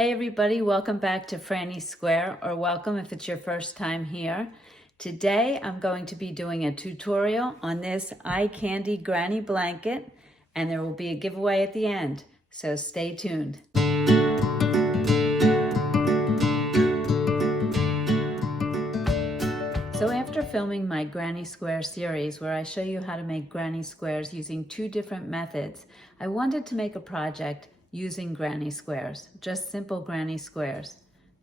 Hey everybody, welcome back to Frannie Square, or welcome if it's your first time here. Today I'm going to be doing a tutorial on this eye candy granny blanket, and there will be a giveaway at the end, so stay tuned. So after filming my Granny Square series where I show you how to make granny squares using two different methods, I wanted to make a project using granny squares, just simple granny squares.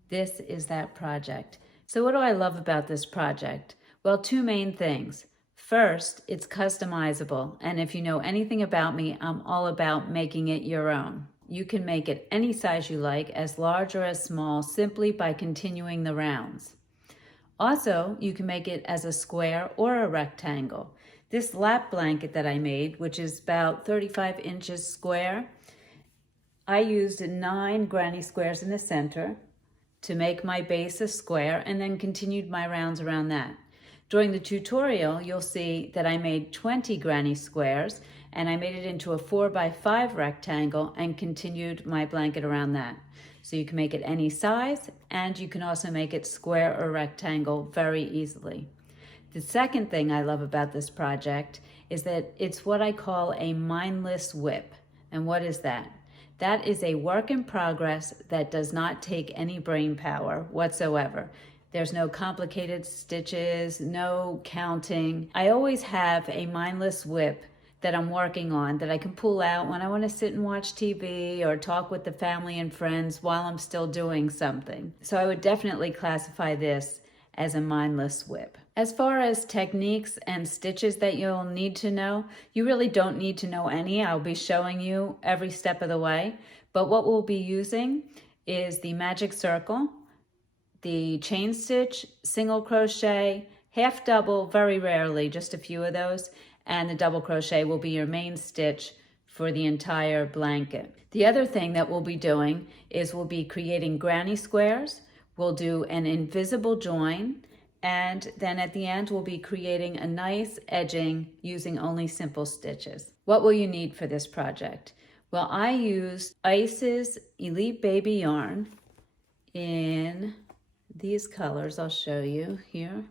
This is that project. So what do I love about this project? Well, two main things. First, it's customizable, and if you know anything about me, I'm all about making it your own. You can make it any size you like, as large or as small, simply by continuing the rounds. Also, you can make it as a square or a rectangle. This lap blanket that I made, which is about 35 inches square, I used 9 granny squares in the center to make my base a square and then continued my rounds around that. During the tutorial, you'll see that I made 20 granny squares and I made it into a 4x5 rectangle and continued my blanket around that. So you can make it any size, and you can also make it square or rectangle very easily. The second thing I love about this project is that it's what I call a mindless whip. And what is that? That is a work in progress that does not take any brain power whatsoever. There's no complicated stitches, no counting. I always have a mindless whip that I'm working on that I can pull out when I want to sit and watch TV or talk with the family and friends while I'm still doing something. So I would definitely classify this as a mindless whip. As far as techniques and stitches that you'll need to know, you really don't need to know any. I'll be showing you every step of the way. But what we'll be using is the magic circle, the chain stitch, single crochet, half double, very rarely, just a few of those, and the double crochet will be your main stitch for the entire blanket. The other thing that we'll be doing is we'll be creating granny squares. We'll do an invisible join, and then at the end we'll be creating a nice edging using only simple stitches. What will you need for this project? Well, I used Ice's Elite Baby yarn in these colors. I'll show you here.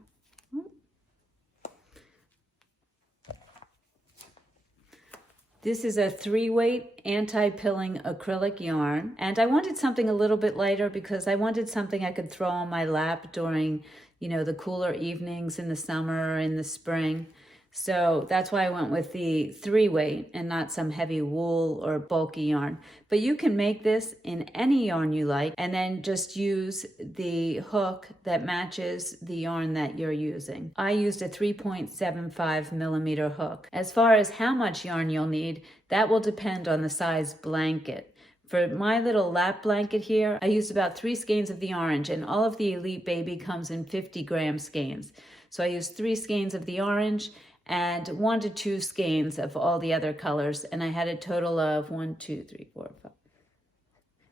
This is a 3-weight anti-pilling acrylic yarn, and I wanted something a little bit lighter because I wanted something I could throw on my lap during, the cooler evenings in the summer or in the spring. So that's why I went with the 3-weight and not some heavy wool or bulky yarn. But you can make this in any yarn you like and then just use the hook that matches the yarn that you're using. I used a 3.75 millimeter hook. As far as how much yarn you'll need, that will depend on the size blanket. For my little lap blanket here, I used about 3 skeins of the orange, and all of the Elite Baby comes in 50-gram skeins. So I used 3 skeins of the orange and 1 to 2 skeins of all the other colors, and I had a total of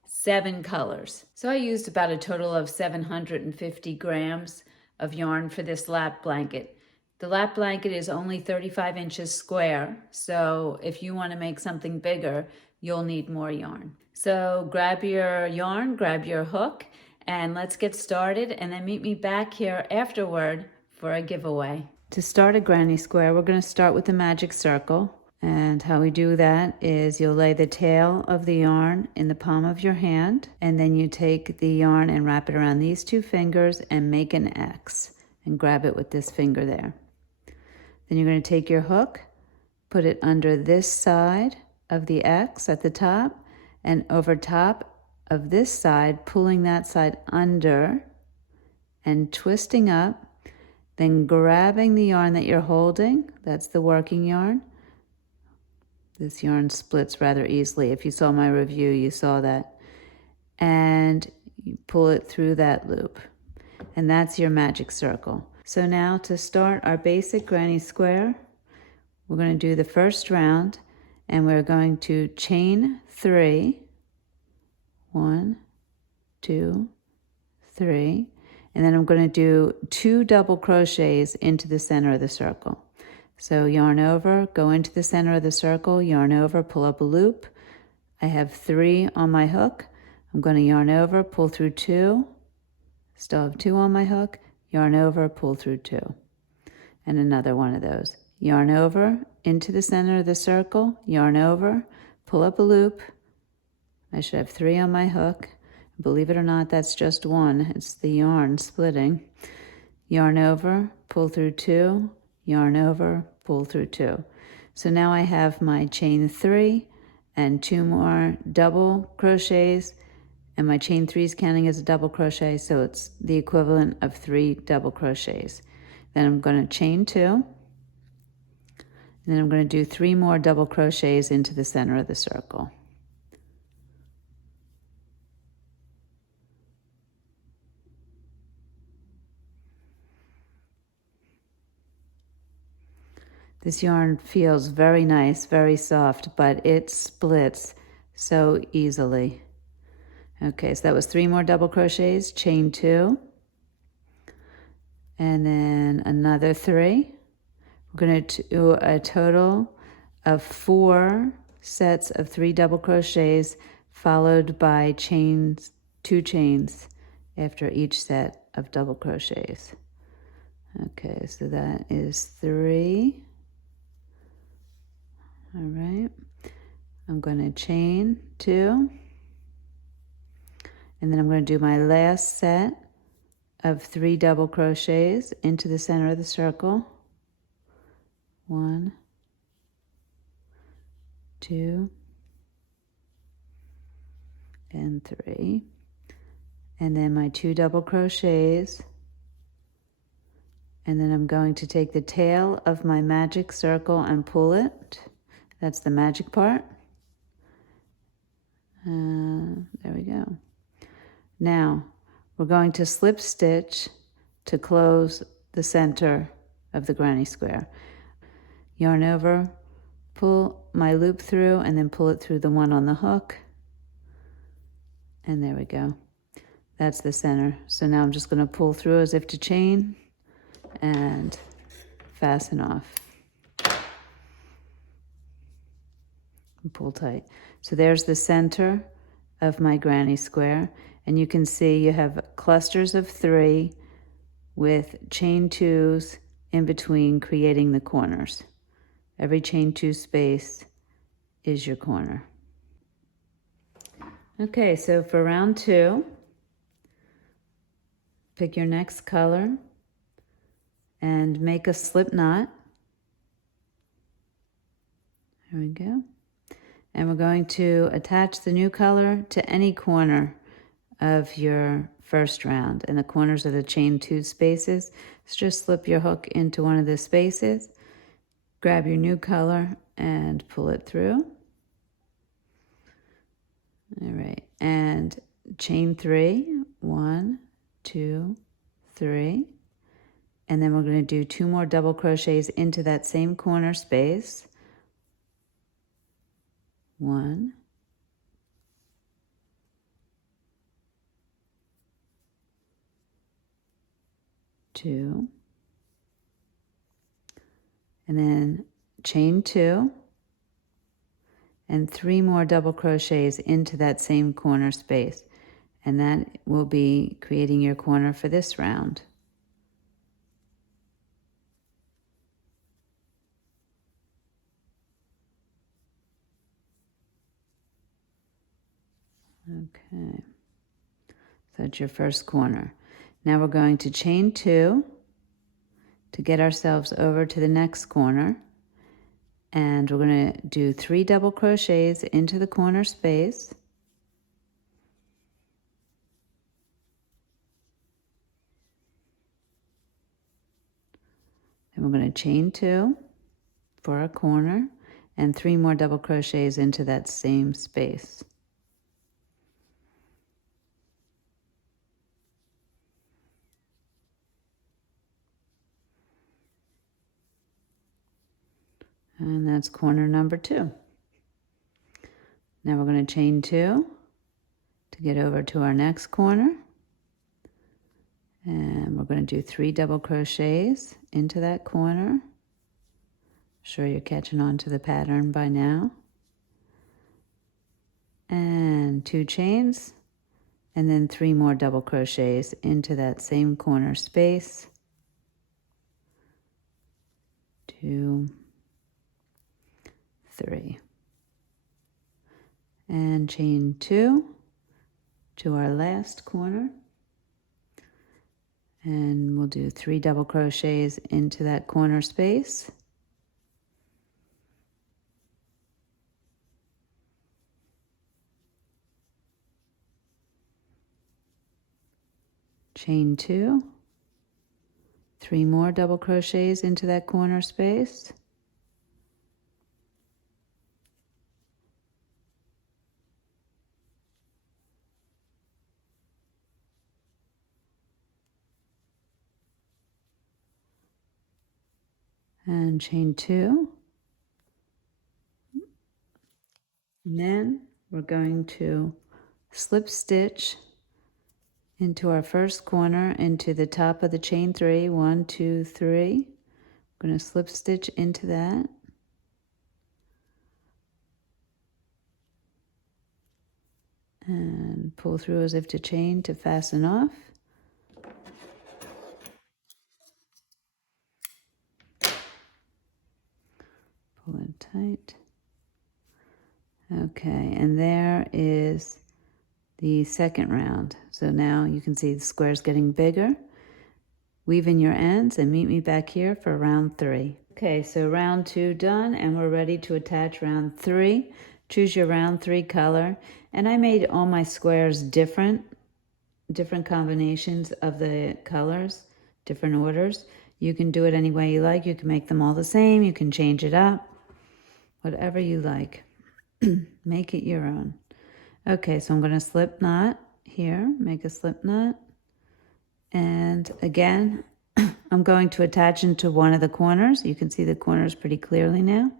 7 colors. So I used about a total of 750 grams of yarn for this lap blanket. The lap blanket is only 35 inches square, so if you want to make something bigger, you'll need more yarn. So grab your yarn, grab your hook, and let's get started, and then meet me back here afterward for a giveaway. To start a granny square, we're going to start with the magic circle. And how we do that is you'll lay the tail of the yarn in the palm of your hand, and then you take the yarn and wrap it around these 2 fingers and make an X and grab it with this finger there. Then you're going to take your hook, put it under this side of the X at the top, and over top of this side, pulling that side under and twisting up. Then grabbing the yarn that you're holding, that's the working yarn. This yarn splits rather easily. If you saw my review, you saw that. And you pull it through that loop. And that's your magic circle. So now to start our basic granny square, we're going to do the first round, and we're going to chain 3. 1, 2, 3. And then I'm going to do 2 double crochets into the center of the circle. So yarn over, go into the center of the circle, yarn over, pull up a loop. I have 3 on my hook. I'm going to yarn over, pull through 2, still have 2 on my hook, yarn over, pull through 2, and another one of those. Yarn over into the center of the circle, yarn over, pull up a loop. I should have 3 on my hook. Believe it or not, that's just 1. It's the yarn splitting. Yarn over, pull through 2, yarn over, pull through 2. So now I have my chain 3 and 2 more double crochets, and my chain 3 is counting as a double crochet, so it's the equivalent of 3 double crochets. Then I'm going to chain 2, and then I'm going to do 3 more double crochets into the center of the circle. This yarn feels very nice, very soft, but it splits so easily. Okay, so that was 3 more double crochets, chain 2, and then another 3. We're going to do a total of 4 sets of 3 double crochets, followed by 2 chains after each set of double crochets. Okay, so that is 3. All right, I'm going to chain 2, and then I'm going to do my last set of 3 double crochets into the center of the circle. 1, 2, and 3. And then my 2 double crochets. And then I'm going to take the tail of my magic circle and pull it. That's the magic part. There we go. Now, we're going to slip stitch to close the center of the granny square. Yarn over, pull my loop through, and then pull it through the one on the hook. And there we go. That's the center. So now I'm just going to pull through as if to chain and fasten off. And pull tight. So there's the center of my granny square, and you can see you have clusters of 3 with chain 2s in between, creating the corners. Every chain 2 space is your corner. Okay, so for round 2, pick your next color and make a slip knot. There we go. And we're going to attach the new color to any corner of your first round. And the corners are the chain 2 spaces. So just slip your hook into one of the spaces, grab your new color and pull it through. All right, and chain 3, 1, 2, 3. And then we're going to do 2 more double crochets into that same corner space. 1, 2, and then chain 2, and 3 more double crochets into that same corner space. And that will be creating your corner for this round. Okay, so that's your first corner. Now we're going to chain 2 to get ourselves over to the next corner, and we're going to do 3 double crochets into the corner space. Then we're going to chain 2 for a corner and 3 more double crochets into that same space. And that's corner number 2. Now we're going to chain 2 to get over to our next corner. And we're going to do 3 double crochets into that corner. I'm sure you're catching on to the pattern by now. And 2 chains and then 3 more double crochets into that same corner space. 2, 3, and chain 2 to our last corner, and we'll do 3 double crochets into that corner space. Chain 2, 3 more double crochets into that corner space. And chain 2. And then we're going to slip stitch into our first corner into the top of the chain 3. 1, 2, 3. I'm going to slip stitch into that. And pull through as if to chain to fasten off. Pull it tight. Okay, and there is the second round. So now you can see the square's getting bigger. Weave in your ends and meet me back here for round 3. Okay, so round 2 done, and we're ready to attach round 3. Choose your round 3 color, and I made all my squares different combinations of the colors, different orders. You can do it any way you like. You can make them all the same. You can change it up, whatever you like. Make it your own. Okay, so I'm going to slip knot here, make a slip knot. And again, I'm going to attach into one of the corners. You can see the corners pretty clearly now.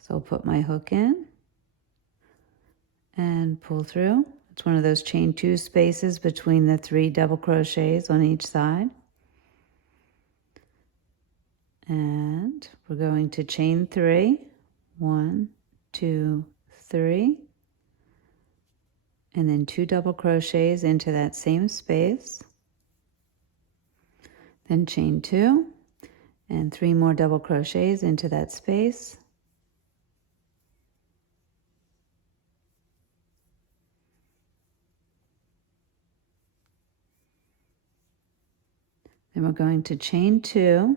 So I'll put my hook in and pull through. It's one of those chain 2 spaces between the 3 double crochets on each side. And we're going to chain 3. 1, 2, 3. And then 2 double crochets into that same space. Then chain 2 and 3 more double crochets into that space. Then we're going to chain 2.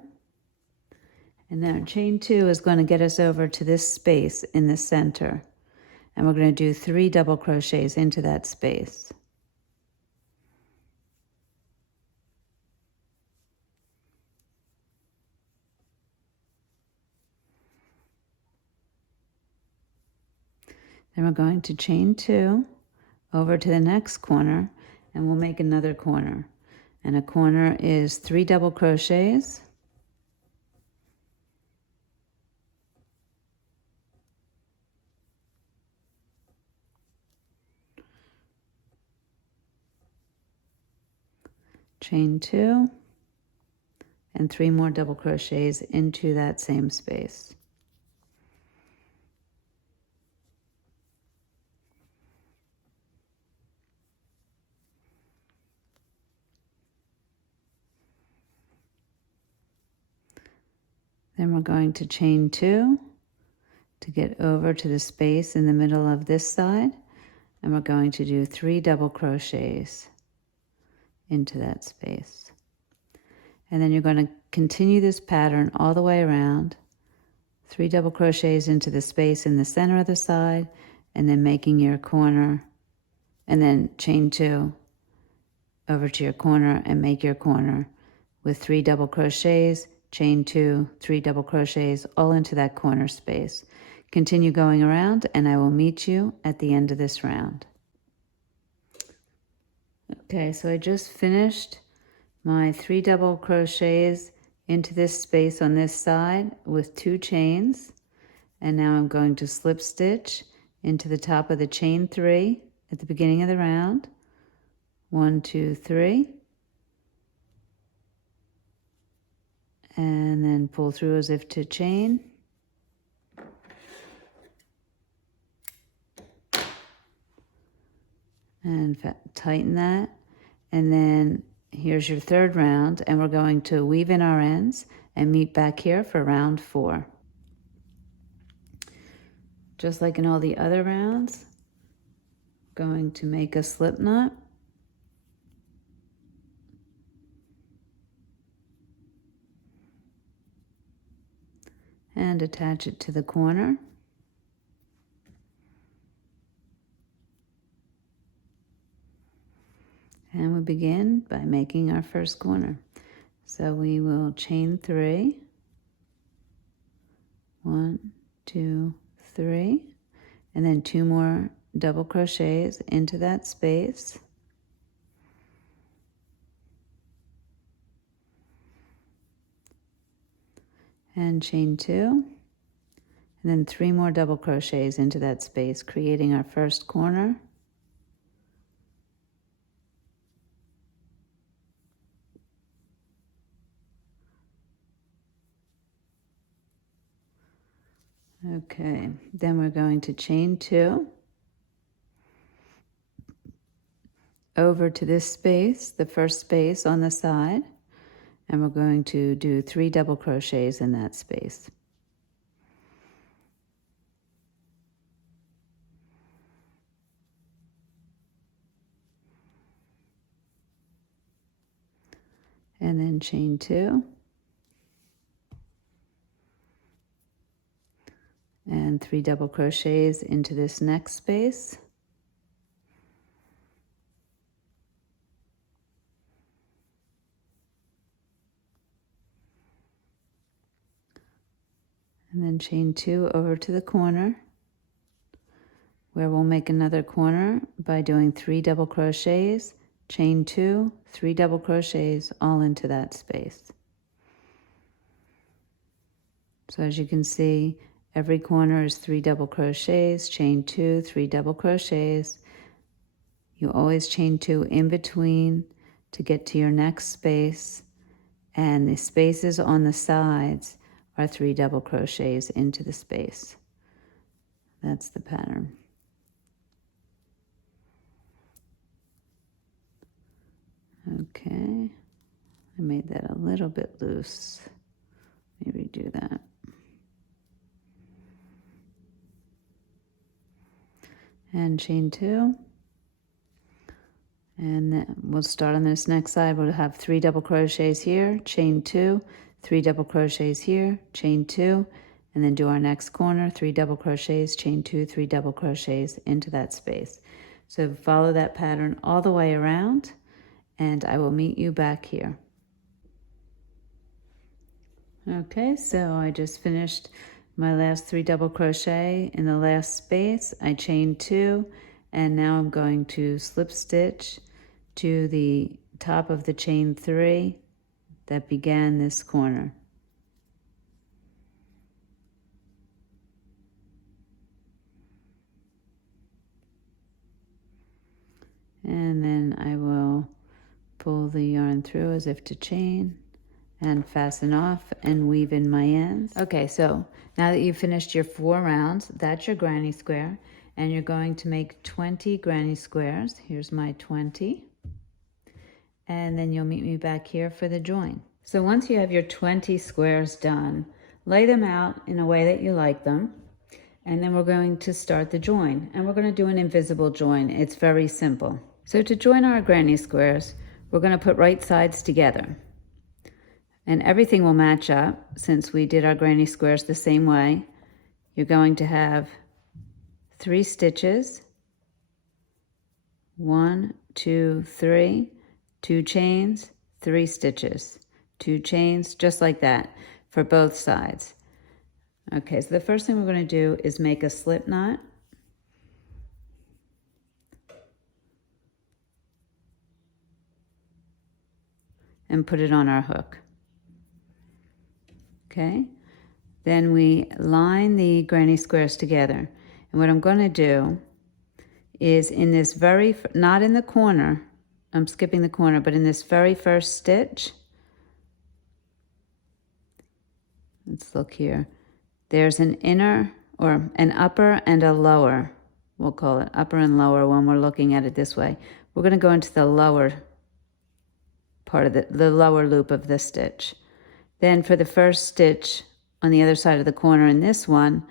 And now chain 2 is going to get us over to this space in the center. And we're going to do 3 double crochets into that space. Then we're going to chain 2 over to the next corner, and we'll make another corner. And a corner is 3 double crochets. Chain 2 and 3 more double crochets into that same space. Then we're going to chain 2 to get over to the space in the middle of this side, and we're going to do 3 double crochets into that space. And then you're going to continue this pattern all the way around. 3 double crochets into the space in the center of the side, and then making your corner, and then chain 2 over to your corner and make your corner with 3 double crochets, chain 2, 3 double crochets, all into that corner space. Continue going around, and I will meet you at the end of this round. Okay, so I just finished my 3 double crochets into this space on this side with 2 chains, and now I'm going to slip stitch into the top of the chain 3 at the beginning of the round. 1, 2, 3. And then pull through as if to chain. and tighten that. And then here's your third round, and we're going to weave in our ends and meet back here for round 4. Just like in all the other rounds, going to make a slip knot. And attach it to the corner. And we begin by making our first corner. So we will chain 3. 1, 2, 3, and then 2 more double crochets into that space. And chain 2, and then 3 more double crochets into that space, creating our first corner. Okay, then we're going to chain 2 over to this space, the first space on the side, and we're going to do 3 double crochets in that space. And then chain 2. And 3 double crochets into this next space. And then chain 2 over to the corner, where we'll make another corner by doing 3 double crochets, chain 2, 3 double crochets all into that space. So as you can see, every corner is 3 double crochets, chain 2, 3 double crochets. You always chain 2 in between to get to your next space, and the spaces on the sides are 3 double crochets into the space. That's the pattern. Okay, I made that a little bit loose. Maybe do that. And chain 2. And then we'll start on this next side. We'll have 3 double crochets here, chain 2, 3 double crochets here, chain 2, and then do our next corner, 3 double crochets, chain 2, 3 double crochets into that space. So follow that pattern all the way around, and I will meet you back here. Okay, so I just finished my last 3 double crochet in the last space. I chained 2, and now I'm going to slip stitch to the top of the chain 3 that began this corner. And then I will pull the yarn through as if to chain and fasten off and weave in my ends. Okay, so now that you've finished your 4 rounds, that's your granny square, and you're going to make 20 granny squares. Here's my 20. And then you'll meet me back here for the join. So once you have your 20 squares done, lay them out in a way that you like them, and then we're going to start the join. And we're going to do an invisible join. It's very simple. So to join our granny squares, we're going to put right sides together. And everything will match up since we did our granny squares the same way. You're going to have 3 stitches, 1, 2, 3, 2 chains, 3 stitches, 2 chains, just like that for both sides. Okay, so the first thing we're going to do is make a slip knot. And put it on our hook. Okay, then we line the granny squares together. And what I'm going to do is in this not in the corner, I'm skipping the corner, but in this very first stitch, let's look here, there's an inner or an upper and a lower we'll call it upper and lower when we're looking at it this way. We're going to go into the lower part of the lower loop of the stitch. Then for the first stitch on the other side of the corner in this one,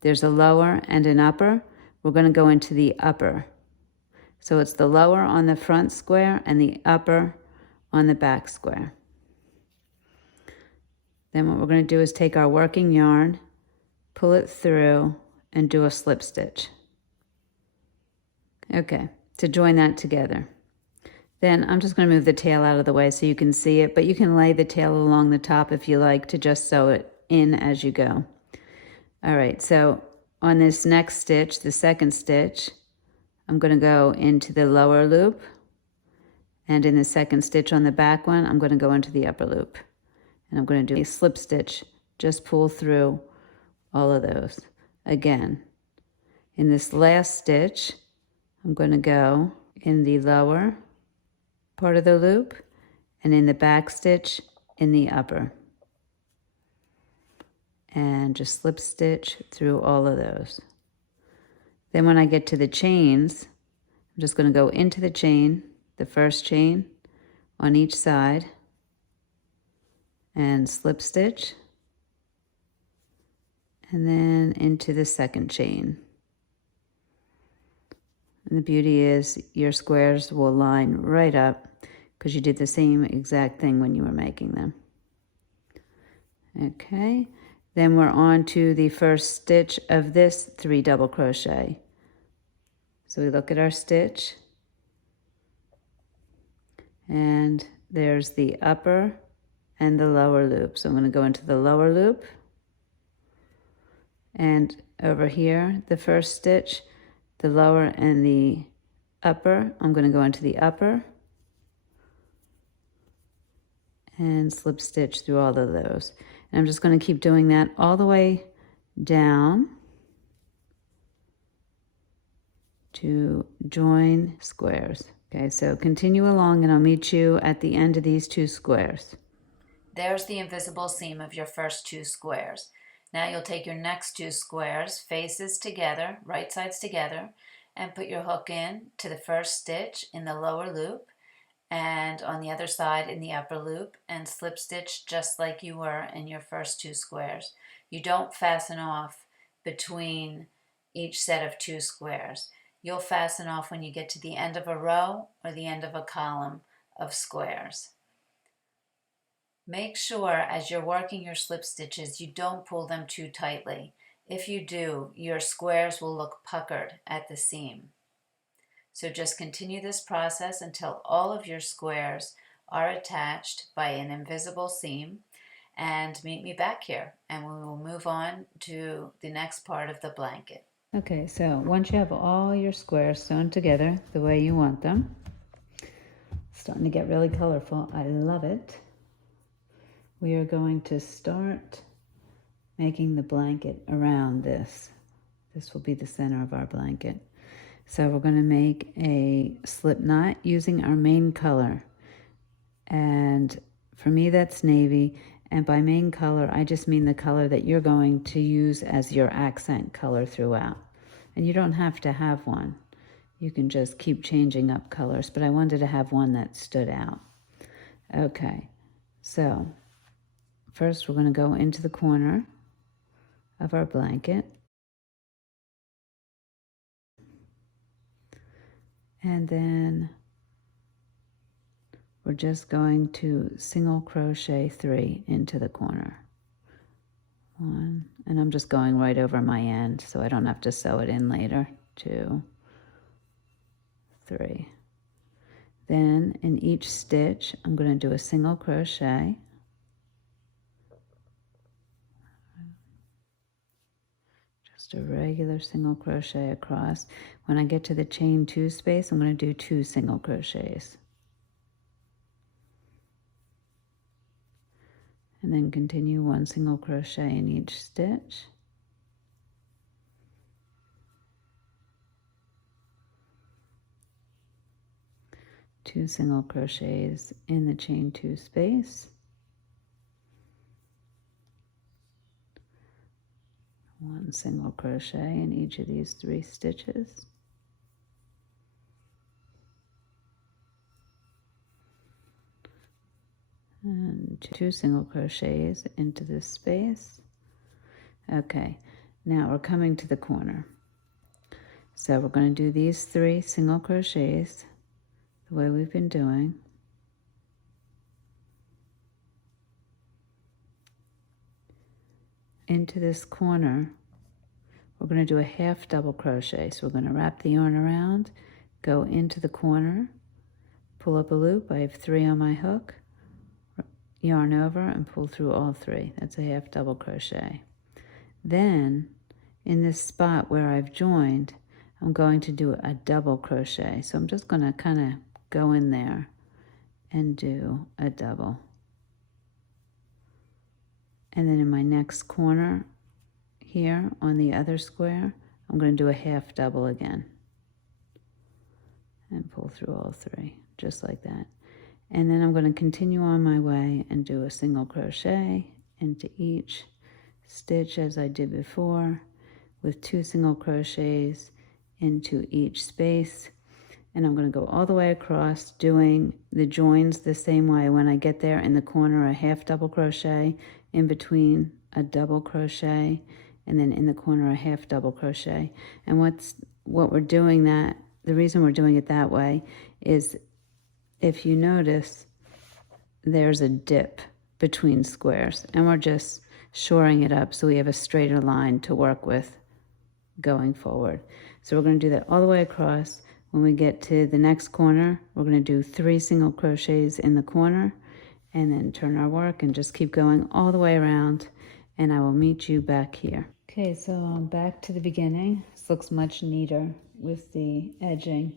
there's a lower and an upper. We're going to go into the upper. So it's the lower on the front square and the upper on the back square. Then what we're going to do is take our working yarn, pull it through, and do a slip stitch. Okay, to join that together. Then I'm just going to move the tail out of the way so you can see it, but you can lay the tail along the top if you like to just sew it in as you go. All right, so on this next stitch, the second stitch, I'm going to go into the lower loop, and in the second stitch on the back one, I'm going to go into the upper loop. And I'm going to do a slip stitch, just pull through all of those. Again, in this last stitch, I'm going to go in the lower part of the loop, and in the back stitch in the upper. And just slip stitch through all of those. Then when I get to the chains, I'm just going to go into the chain, the first chain on each side, and slip stitch, and then into the second chain. And the beauty is your squares will line right up because you did the same exact thing when you were making them. Okay, then we're on to the first stitch of this 3 double crochet. So we look at our stitch, and there's the upper and the lower loop. So I'm going to go into the lower loop, and over here, the first stitch, the lower and the upper, I'm going to go into the upper and slip stitch through all of those. And I'm just going to keep doing that all the way down to join squares. Okay, so continue along and I'll meet you at the end of these 2 squares. There's the invisible seam of your first 2 squares. Now you'll take your next 2 squares, faces together, right sides together, and put your hook in to the first stitch in the lower loop, and on the other side in the upper loop, and slip stitch just like you were in your first 2 squares. You don't fasten off between each set of 2 squares. You'll fasten off when you get to the end of a row or the end of a column of squares. Make sure as you're working your slip stitches, you don't pull them too tightly. If you do, your squares will look puckered at the seam. So just continue this process until all of your squares are attached by an invisible seam, and meet me back here and we will move on to the next part of the blanket. Okay, so once you have all your squares sewn together the way you want them, it's starting to get really colorful. I love it. We are going to start making the blanket around this. This will be the center of our blanket. So we're going to make a slip knot using our main color. And for me, that's navy. And by main color, I just mean the color that you're going to use as your accent color throughout. And you don't have to have one. You can just keep changing up colors, but I wanted to have one that stood out. Okay, so first we're going to go into the corner of our blanket. And then we're just going to single crochet 3 into the corner. 1, and I'm just going right over my end so I don't have to sew it in later. 2, 3. Then in each stitch, I'm going to do a single crochet. Just a regular single crochet across. When I get to the chain 2 space, I'm going to do 2 single crochets. And then continue 1 single crochet in each stitch. Two single crochets in the chain 2 space. 1 single crochet in each of these 3 stitches. And 2 single crochets into this space. Okay, now we're coming to the corner. So we're going to do these 3 single crochets the way we've been doing. Into this corner, we're going to do a half double crochet. So we're going to wrap the yarn around, go into the corner, pull up a loop. I have 3 on my hook, yarn over and pull through all 3. That's a half double crochet. Then in this spot where I've joined, I'm going to do a double crochet. So I'm just going to kind of go in there and do a double. And then in my next corner here on the other square, I'm going to do a half double again and pull through all 3, just like that. And then I'm going to continue on my way and do a single crochet into each stitch as I did before, with 2 single crochets into each space. And I'm going to go all the way across, doing the joins the same way. When I get there in the corner, a half double crochet, in between a double crochet, and then in the corner a half double crochet. And what we're doing that, the reason we're doing it that way is, if you notice, there's a dip between squares, and we're just shoring it up so we have a straighter line to work with going forward. So we're going to do that all the way across. When we get to the next corner, we're going to do 3 single crochets in the corner, and then turn our work and just keep going all the way around, and I will meet you back here. Okay, so I'm back to the beginning. This looks much neater with the edging.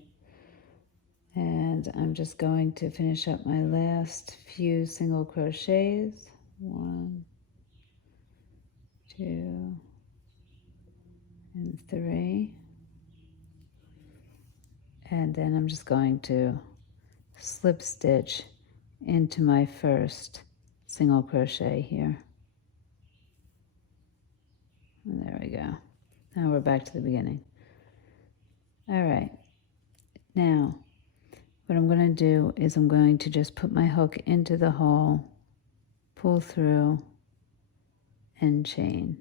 And I'm just going to finish up my last few single crochets. 1, 2, and 3. And then I'm just going to slip stitch into my first single crochet here. And there we go. Now we're back to the beginning. All right. Now, what I'm going to do is I'm going to just put my hook into the hole, pull through, and chain.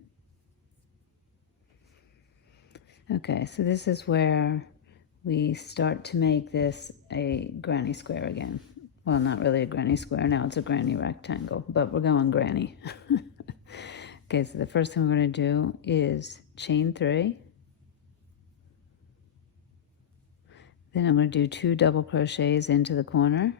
Okay, so this is where we start to make this a granny square again. Well, not really a granny square, now it's a granny rectangle, but we're going granny. Okay, so the first thing we're going to do is chain 3. Then I'm going to do 2 double crochets into the corner.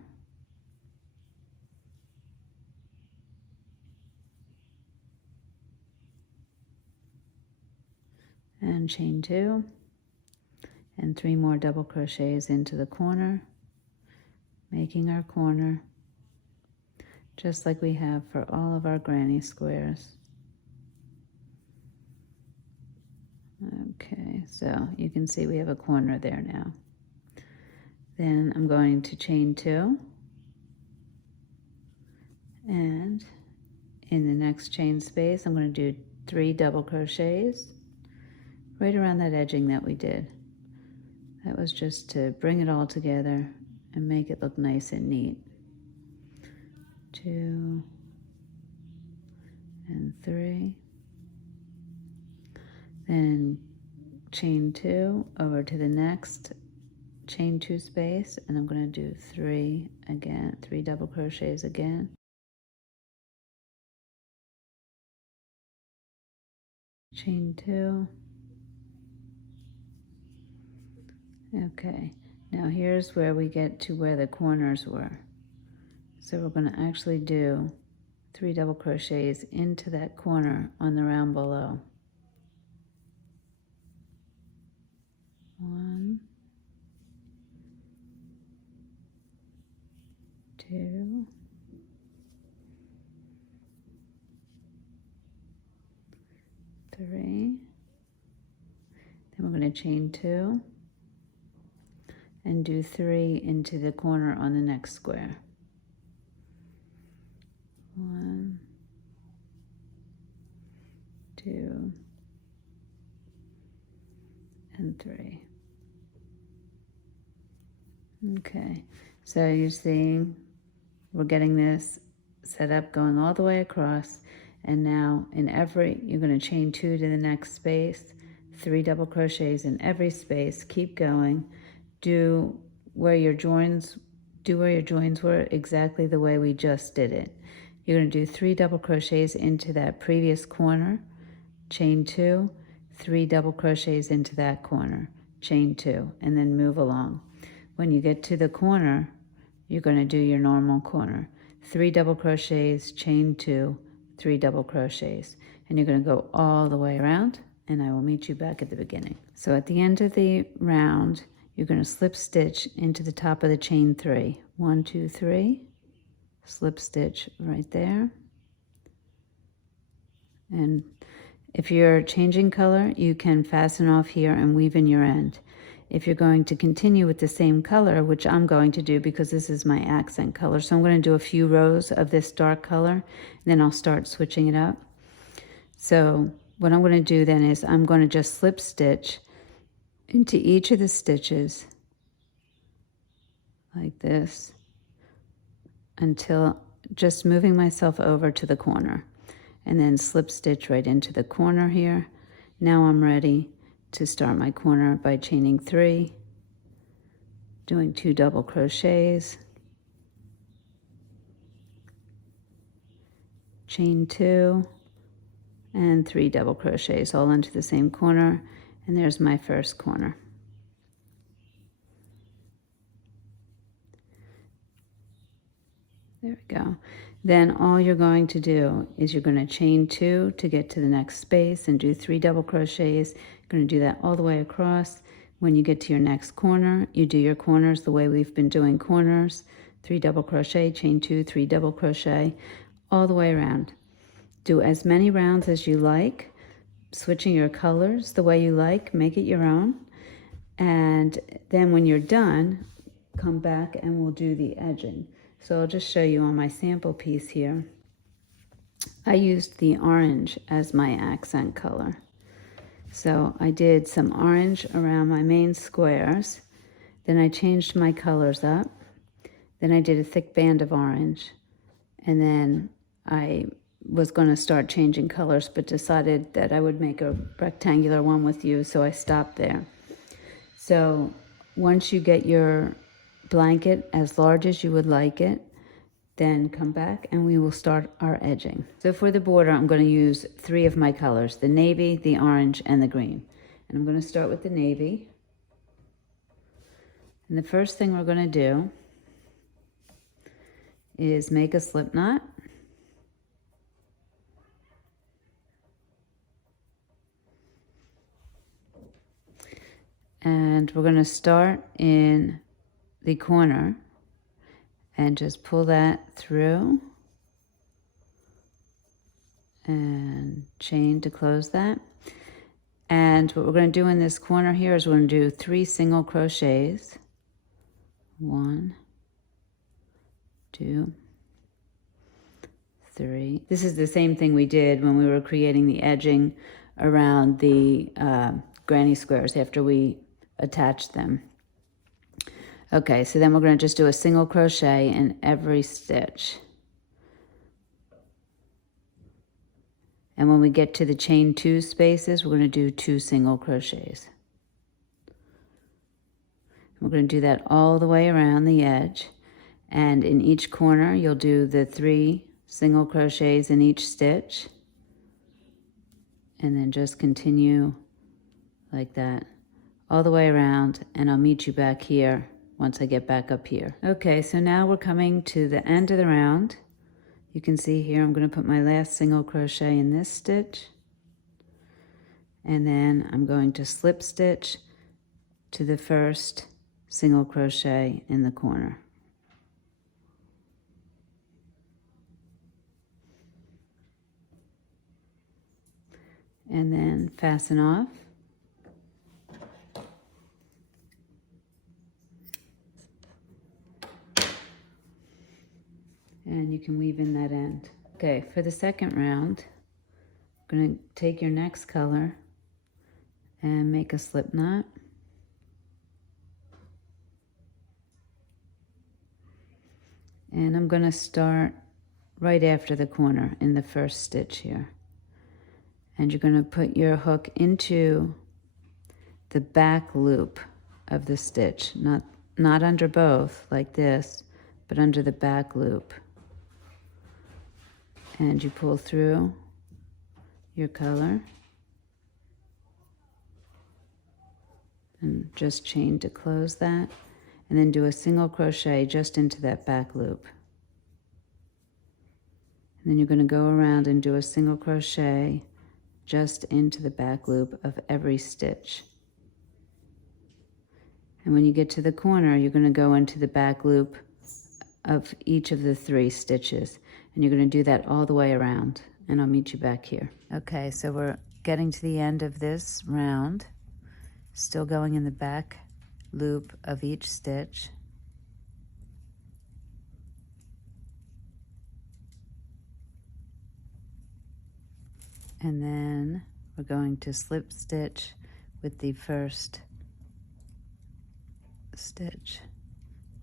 And chain 2. And 3 more double crochets into the corner, making our corner, just like we have for all of our granny squares. Okay, so you can see we have a corner there now. Then I'm going to chain 2, and in the next chain space I'm going to do 3 double crochets right around that edging that we did. That was just to bring it all together and make it look nice and neat. 2 and 3. Then chain 2 over to the next chain 2 space, and I'm going to do 3 again, 3 double crochets again. Chain 2. Okay, now here's where we get to where the corners were. So we're going to actually do 3 double crochets into that corner on the round below. 1, 2, 3. Then we're going to chain 2 and do 3 into the corner on the next square. 1, 2, and 3. Okay, so you're seeing we're getting this set up going all the way across, and now in every, you're going to chain 2 to the next space, 3 double crochets in every space, keep going, do where your joins were exactly the way we just did it. You're going to do 3 double crochets into that previous corner, chain 2, 3 double crochets into that corner, chain 2, and then move along. When you get to the corner, you're going to do your normal corner. 3 double crochets, chain 2, 3 double crochets. And you're going to go all the way around, and I will meet you back at the beginning. So at the end of the round, you're going to slip stitch into the top of the chain 3. 1, 2, 3. Slip stitch right there. And if you're changing color, you can fasten off here and weave in your end. If you're going to continue with the same color, which I'm going to do because this is my accent color, so I'm going to do a few rows of this dark color, and then I'll start switching it up. So what I'm going to do then is I'm going to just slip stitch into each of the stitches like this until just moving myself over to the corner, and then slip stitch right into the corner here. Now I'm ready to start my corner by chaining 3, doing 2 double crochets, chain 2, and 3 double crochets all into the same corner, and there's my first corner. There we go. Then all you're going to do is you're going to chain 2 to get to the next space and do 3 double crochets. You're going to do that all the way across. When you get to your next corner, you do your corners the way we've been doing corners. 3 double crochet, chain 2, 3 double crochet, all the way around. Do as many rounds as you like, switching your colors the way you like, make it your own. And then when you're done, come back and we'll do the edging. So I'll just show you on my sample piece here. I used the orange as my accent color. So I did some orange around my main squares. Then I changed my colors up. Then I did a thick band of orange. And then I was going to start changing colors, but decided that I would make a rectangular one with you, so I stopped there. So once you get your blanket as large as you would like it, then come back and we will start our edging. So for the border, I'm going to use 3 of my colors, the navy, the orange, and the green. And I'm going to start with the navy. And the first thing we're going to do is make a slip knot. And we're going to start in the corner and just pull that through and chain to close that. And what we're going to do in this corner here is we're going to do 3 single crochets. 1, 2, 3. This is the same thing we did when we were creating the edging around the granny squares after we attached them. Okay, so then we're going to just do a single crochet in every stitch. And when we get to the chain 2 spaces, we're going to do 2 single crochets. We're going to do that all the way around the edge. And in each corner, you'll do the 3 single crochets in each stitch. And then just continue like that all the way around, and I'll meet you back here once I get back up here. Okay, so now we're coming to the end of the round. You can see here I'm going to put my last single crochet in this stitch, and then I'm going to slip stitch to the first single crochet in the corner. And then fasten off. And you can weave in that end. Okay, for the second round, I'm going to take your next color and make a slip knot. And I'm going to start right after the corner in the first stitch here. And you're going to put your hook into the back loop of the stitch, not under both like this, but under the back loop. And you pull through your color and just chain to close that, and then do a single crochet just into that back loop. And then you're going to go around and do a single crochet just into the back loop of every stitch. And when you get to the corner, you're going to go into the back loop of each of the 3 stitches. And you're going to do that all the way around. And I'll meet you back here. Okay, so we're getting to the end of this round. Still going in the back loop of each stitch. And then we're going to slip stitch with the first stitch,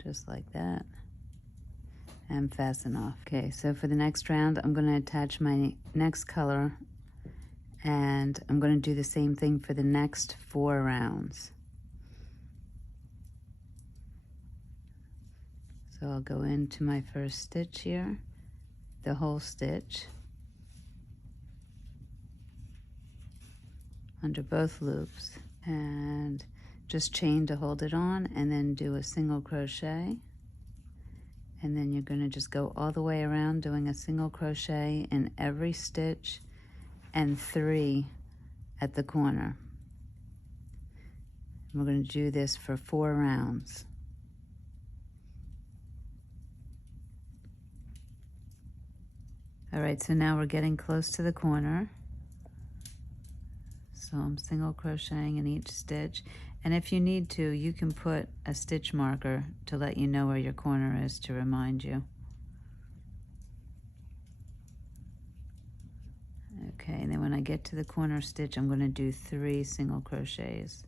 just like that, and fasten off. Okay, so for the next round, I'm going to attach my next color, and I'm going to do the same thing for the next 4 rounds. So I'll go into my first stitch here, the whole stitch, under both loops, and just chain to hold it on, and then do a single crochet. And then you're going to just go all the way around doing a single crochet in every stitch and 3 at the corner. And we're going to do this for 4 rounds. All right, so now we're getting close to the corner. So I'm single crocheting in each stitch. And if you need to, you can put a stitch marker to let you know where your corner is, to remind you. Okay, and then when I get to the corner stitch, I'm going to do 3 single crochets.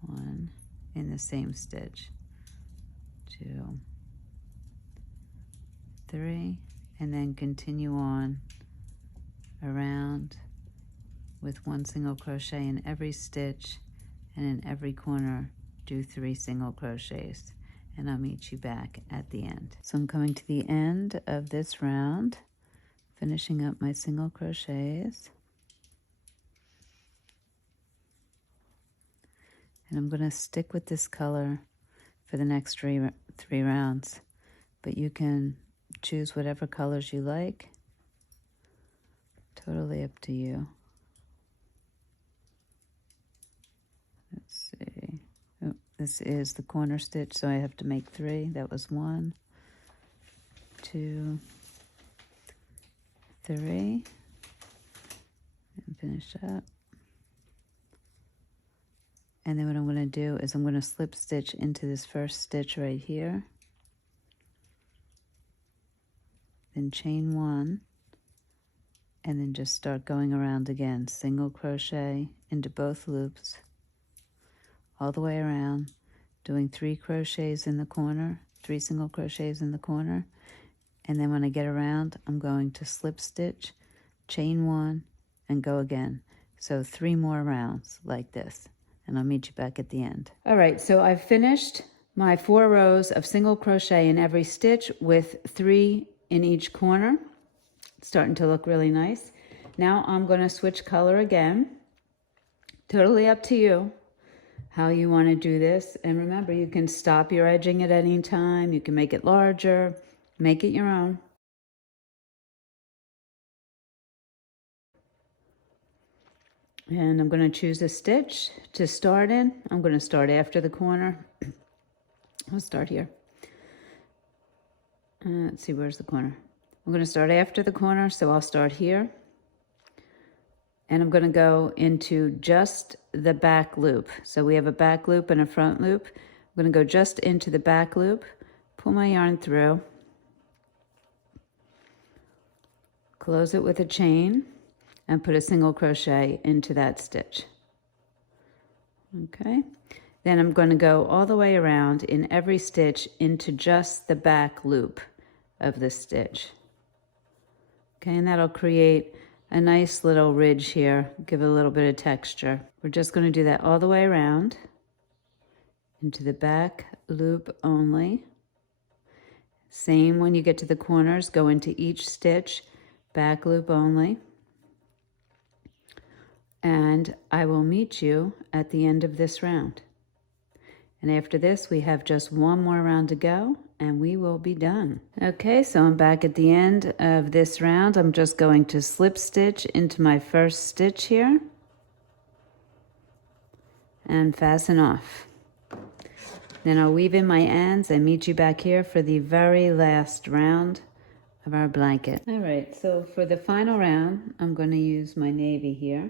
1 in the same stitch, 2, 3, and then continue on around with 1 single crochet in every stitch, and in every corner do 3 single crochets, and I'll meet you back at the end. So I'm coming to the end of this round, finishing up my single crochets, and I'm going to stick with this color for the next three rounds, but you can choose whatever colors you like, totally up to you. Let's see. Oh, this is the corner stitch, so I have to make 3. That was 1, 2, 3, and finish up. And then what I'm going to do is I'm going to slip stitch into this first stitch right here, then chain 1, and then just start going around again, single crochet into both loops, all the way around, doing 3 crochets in the corner, 3 single crochets in the corner, and then when I get around, I'm going to slip stitch, chain 1, and go again. So 3 more rounds like this, and I'll meet you back at the end. All right, so I've finished my 4 rows of single crochet in every stitch with 3 in each corner. It's starting to look really nice. Now I'm going to switch color again. Totally up to you how you want to do this. And remember, you can stop your edging at any time. You can make it larger, make it your own. And I'm going to choose a stitch to start in. I'm going to start after the corner. I'll start here. Let's see, where's the corner? I'm going to start after the corner, so I'll start here. And I'm going to go into just the back loop. So we have a back loop and a front loop. I'm going to go just into the back loop, pull my yarn through, close it with a chain, and put a single crochet into that stitch. Okay, then I'm going to go all the way around in every stitch into just the back loop of the stitch. Okay, and that'll create a nice little ridge here, give it a little bit of texture. We're just going to do that all the way around into the back loop only. Same when you get to the corners, go into each stitch, back loop only. And I will meet you at the end of this round. And after this, we have just one more round to go and we will be done. Okay, so I'm back at the end of this round. I'm just going to slip stitch into my first stitch here and fasten off. Then I'll weave in my ends and meet you back here for the very last round of our blanket. All right, so for the final round, I'm going to use my navy here,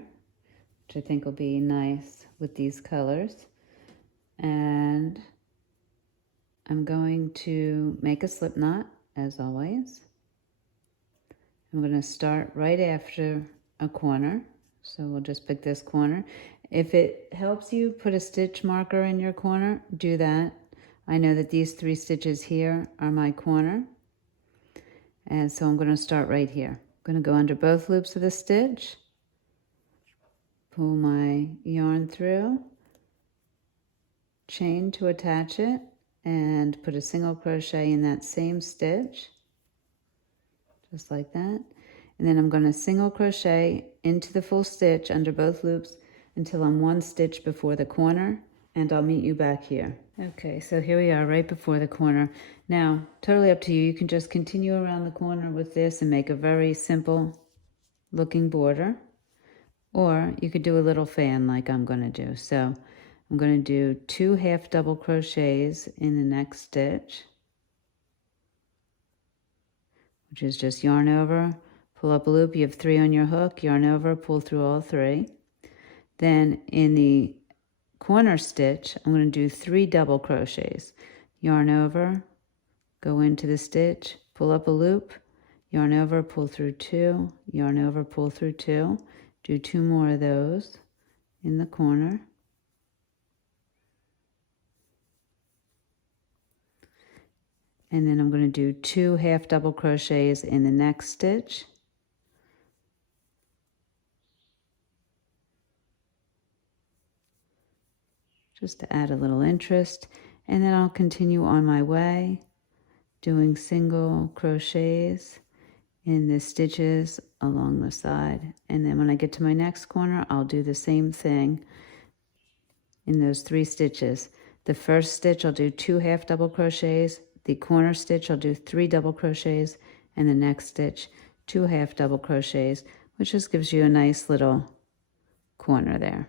which I think will be nice with these colors. And I'm going to make a slip knot, as always. I'm going to start right after a corner. So we'll just pick this corner. If it helps you put a stitch marker in your corner, do that. I know that these 3 stitches here are my corner. And so I'm going to start right here. I'm going to go under both loops of the stitch, pull my yarn through, chain to attach it, and put a single crochet in that same stitch, just like that. And then I'm going to single crochet into the full stitch under both loops until I'm 1 stitch before the corner, and I'll meet you back here. Okay, so here we are right before the corner. Now, totally up to you. You can just continue around the corner with this and make a very simple looking border, or you could do a little fan like I'm going to do. So I'm going to do 2 half double crochets in the next stitch, which is just yarn over, pull up a loop. You have 3 on your hook, yarn over, pull through all 3. Then in the corner stitch, I'm going to do 3 double crochets, yarn over, go into the stitch, pull up a loop, yarn over, pull through 2, yarn over, pull through 2, do 2 more of those in the corner. And then I'm going to do 2 half double crochets in the next stitch. Just to add a little interest. And then I'll continue on my way, doing single crochets in the stitches along the side. And then when I get to my next corner, I'll do the same thing in those 3 stitches. The first stitch, I'll do 2 half double crochets. The corner stitch, I'll do 3 double crochets, and the next stitch, 2 half double crochets, which just gives you a nice little corner there.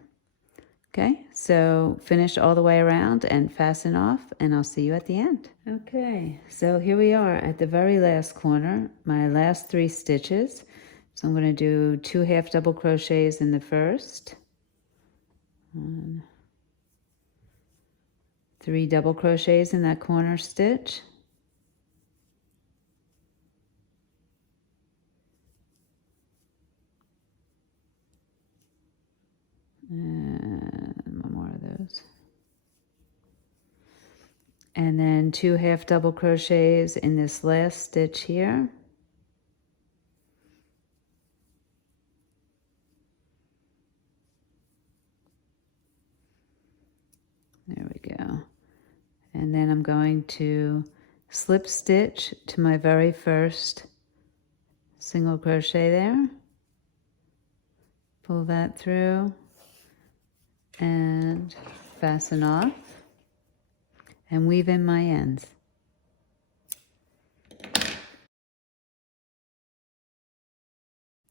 Okay, so finish all the way around and fasten off, and I'll see you at the end. Okay, so here we are at the very last corner, my last 3 stitches. So I'm going to do 2 half double crochets in the first. 1, 3 double crochets in that corner stitch. And one more of those. And then 2 half double crochets in this last stitch here. There we go. And then I'm going to slip stitch to my very first single crochet there. Pull that through and fasten off and weave in my ends.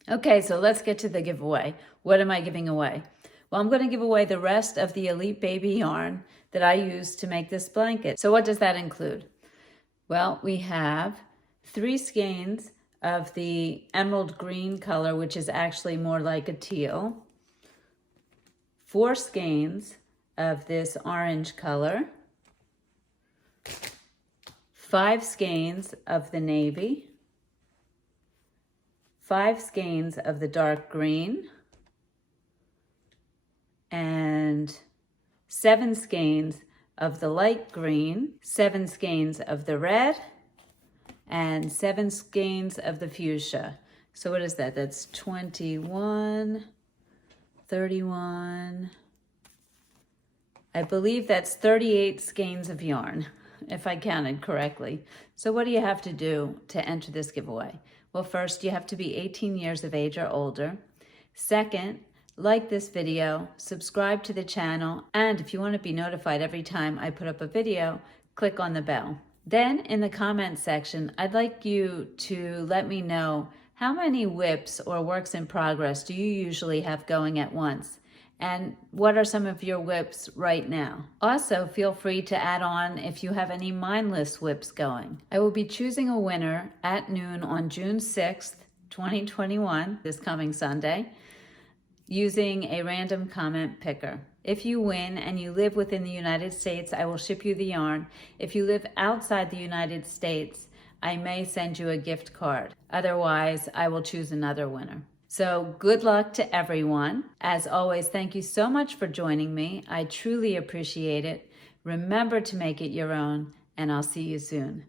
Okay, so let's get to the giveaway. What am I giving away? Well, I'm going to give away the rest of the Elite Baby yarn that I used to make this blanket. So what does that include? Well, we have 3 skeins of the emerald green color, which is actually more like a teal. 4 skeins of this orange color. 5 skeins of the navy. 5 skeins of the dark green. And 7 skeins of the light green, 7 skeins of the red, and 7 skeins of the fuchsia. So what is that? That's 21, 31, I believe that's 38 skeins of yarn, if I counted correctly. So what do you have to do to enter this giveaway? Well, first, you have to be 18 years of age or older. Second, like this video, subscribe to the channel, and if you want to be notified every time I put up a video, click on the bell. Then in the comment section, I'd like you to let me know how many WIPs or works in progress do you usually have going at once? And what are some of your WIPs right now? Also, feel free to add on if you have any mindless WIPs going. I will be choosing a winner at noon on June 6th, 2021, this coming Sunday, using a random comment picker. If you win and you live within the United States, I will ship you the yarn. If you live outside the United States, I may send you a gift card. Otherwise, I will choose another winner. So good luck to everyone. As always, thank you so much for joining me. I truly appreciate it. Remember to make it your own, and I'll see you soon.